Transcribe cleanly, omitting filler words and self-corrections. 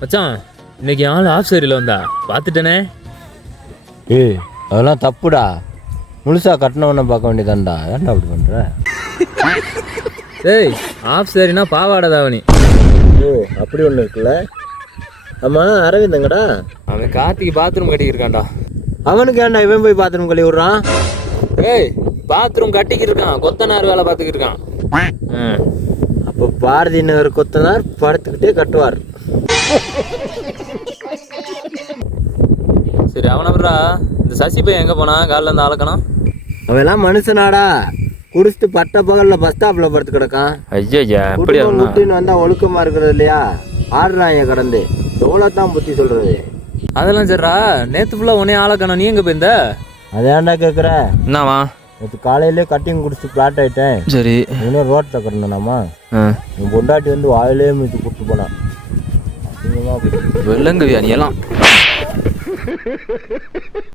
மச்சான் இன்னைக்கு ஆள் ஆஃப் சரியில் வந்தா பார்த்துட்டேனே. ஏய் அதெல்லாம் தப்புடா. முழுசா கட்டினவன பார்க்க வேண்டியதான்டா. ஏன்டா அப்படி பண்ற? ஏய் ஆஃப் சரினா பாவாடை தாவணி. ஓ அப்படி ஒன்று இருக்குல்ல. ஆமாம் அரவிந்தங்கடா. அவன் கார்த்திக்கு பாத்ரூம் கட்டிக்கிருக்கான்டா. அவனுக்கு ஏன்டா இவன் போய் பாத்ரூம் கழுவி விட்றான்? ஏய் பாத்ரூம் கட்டிக்கிருக்கான், கொத்தனார் வேலை பார்த்துக்கிருக்கான். அப்போ பாரதி நகர் கொத்தனார் படுத்துக்கிட்டே கட்டுவார். சரி அவனை விட்றா. இந்த சசி பையன் எங்கே போனா? காலைல இருந்து ஆளக்கணும். அவெல்லாம் மனுஷனாடா. குடிச்சிட்டு பட்ட பகலில் பஸ் ஸ்டாப்பில் படுத்து கிடக்கான். ஐயா குட்டின்னு வந்தால் ஒழுக்கமாக இருக்கிறது இல்லையா? ஆடுறாங்க கடந்து. எவ்வளோ தான் புத்தி சொல்கிறது? அதெல்லாம் சரிடா. நேற்று ஃபுல்லாக உன்னே ஆளக்கணும். நீ எங்கே போயிருந்த? அதையாண்டா கேட்குற? என்னவா? நேற்று காலையிலே கட்டிங் குடிச்சிட்டு ஃப்ளாட் ஆகிட்டேன். சரி இன்னும் ரோட்டில் கட்டணும்னாமா. என் பொண்டாட்டி வந்து வாயிலே மிதித்து கூப்பிட்டு போனான். வெள்ளங்கவியா நீ எல்லாம்.